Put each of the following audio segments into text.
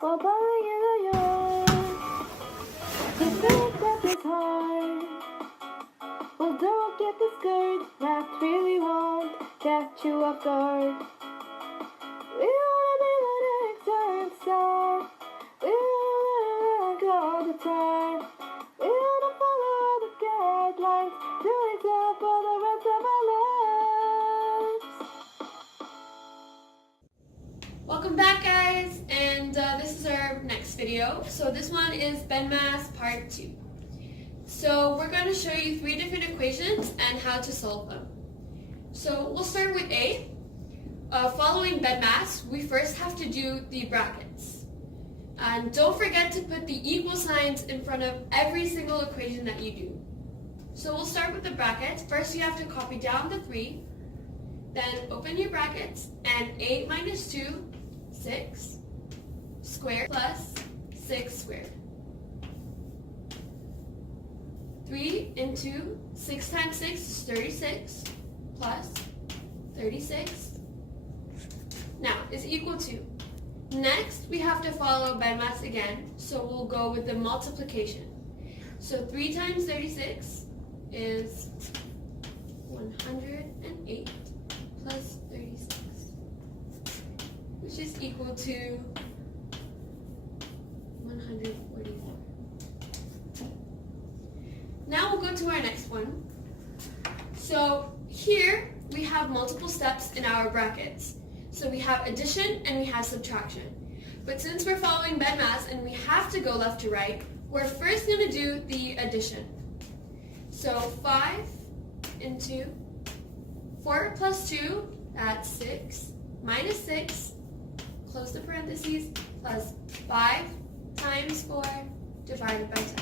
while buying in the yard. To think that it's hard. Well, don't get discouraged, math really won't catch you off guard. We wanna be the next time star. We wanna go all the time. We wanna follow all the guidelines to excel for the rest of our lives. Welcome back, guys, and this is our next video. So this one is BEDMAS Part 2. So we're going to show you 3 different equations and how to solve them. So we'll start with A. Following BEDMAS, we first have to do the brackets. And don't forget to put the equal signs in front of every single equation that you do. So we'll start with the brackets. First you have to copy down the 3, then open your brackets, and 8 minus 2, 6 squared plus 6 squared. 3 into 6 times 6 is 36 plus 36 now is equal to. Next, we have to follow BEDMAS again, so we'll go with the multiplication. So 3 times 36 is 108 plus 36, which is equal to 144. Now we'll go to our next one. So here we have multiple steps in our brackets. So we have addition and we have subtraction. But since we're following BEDMAS and we have to go left to right, we're first going to do the addition. So 5 into 4 plus 2, that's 6, minus 6, close the parentheses, plus 5 times 4 divided by 10.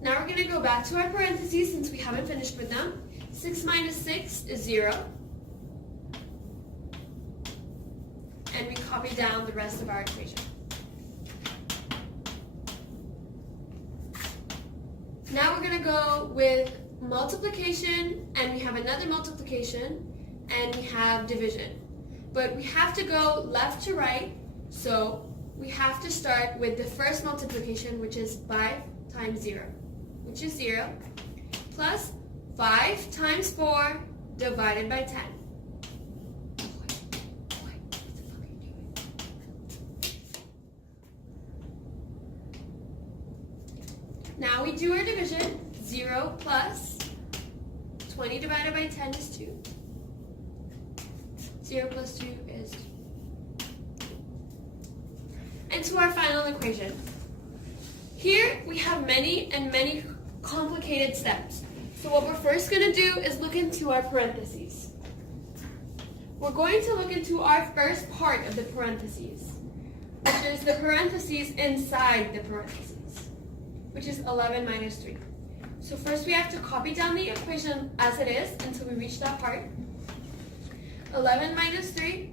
Now we're going to go back to our parentheses since we haven't finished with them. 6 minus 6 is 0. And we copy down the rest of our equation. Now we're going to go with multiplication, and we have another multiplication, and we have division. But we have to go left to right, so we have to start with the first multiplication, which is 5 times 0. Which is 0, plus 5 times 4 divided by 10. Now we do our division. 0 plus 20 divided by 10 is 2. 0 plus 2 is 2. And to our final equation. Here we have many complicated steps. So what we're first going to do is look into our parentheses. We're going to look into our first part of the parentheses, which is the parentheses inside the parentheses, which is 11 minus 3. So first we have to copy down the equation as it is until we reach that part. 11 minus 3,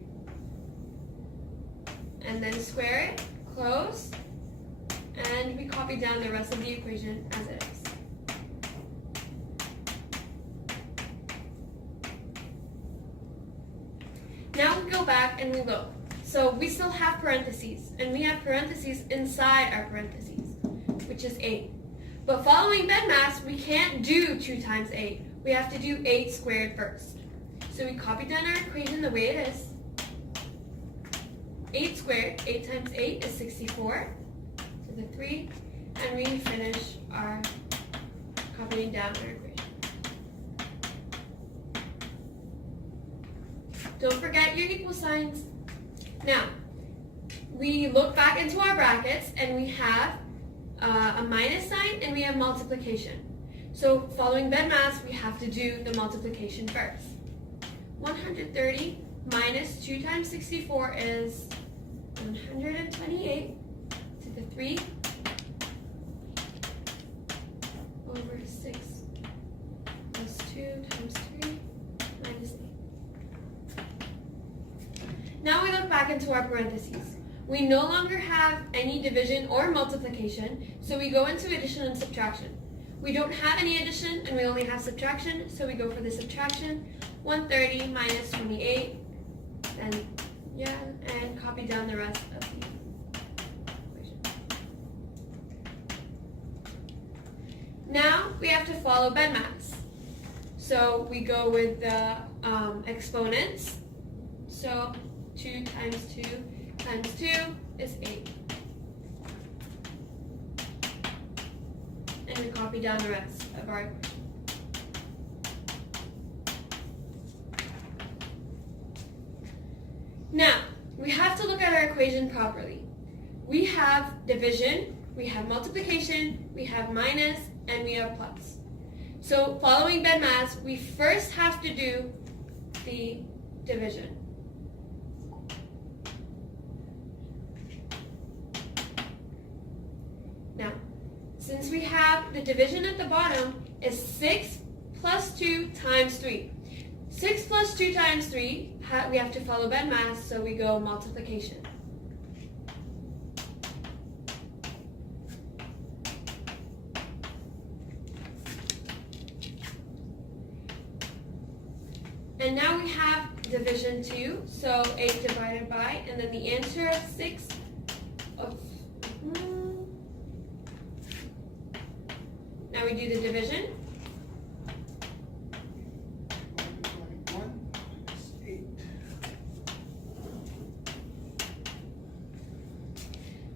and then square it, close, and we copy down the rest of the equation as it is. Now we go back and we look. So we still have parentheses, and we have parentheses inside our parentheses, which is 8. But following BEDMAS, we can't do 2 times 8. We have to do 8 squared first. So we copy down our equation the way it is. 8 squared, 8 times 8 is 64. To the 3, and we finish our copying down our equation. Don't forget your equal signs. Now, we look back into our brackets and we have a minus sign and we have multiplication. So following BEDMAS, we have to do the multiplication first. 130 minus 2 times 64 is 128 to the 3 over 6 plus 2 times 3 minus 8. Now we look back into our parentheses. We no longer have any division or multiplication, so we go into addition and subtraction. We don't have any addition and we only have subtraction, so we go for the subtraction. 130 minus 28 and copy down the rest of the equation. Now we have to follow BEDMAS. So we go with the exponents. So 2 times 2 times 2 is 8. And we copy down the rest of our equation. Now, we have to look at our equation properly. We have division, we have multiplication, we have minus, and we have plus. So following BEDMAS, we first have to do the division. Now, since we have the division at the bottom is 6 plus 2 times 3. 6 plus 2 times 3, we have to follow BEDMAS, so we go multiplication. And now we have division 2, so 8 divided by, and then the answer of 6 of... Now we do the division.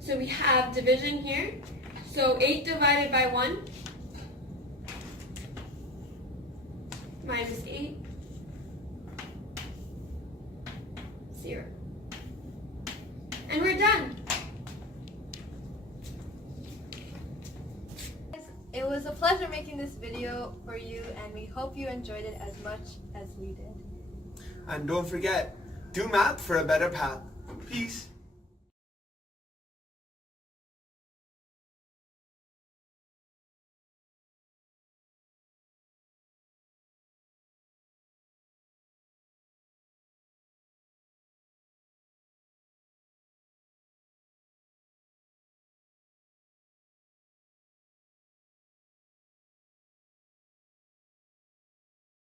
So we have division here. So 8 divided by 1 minus 8, 0. And we're done. It was a pleasure making this video for you, and we hope you enjoyed it as much as we did. And don't forget, do math for a better path. Peace.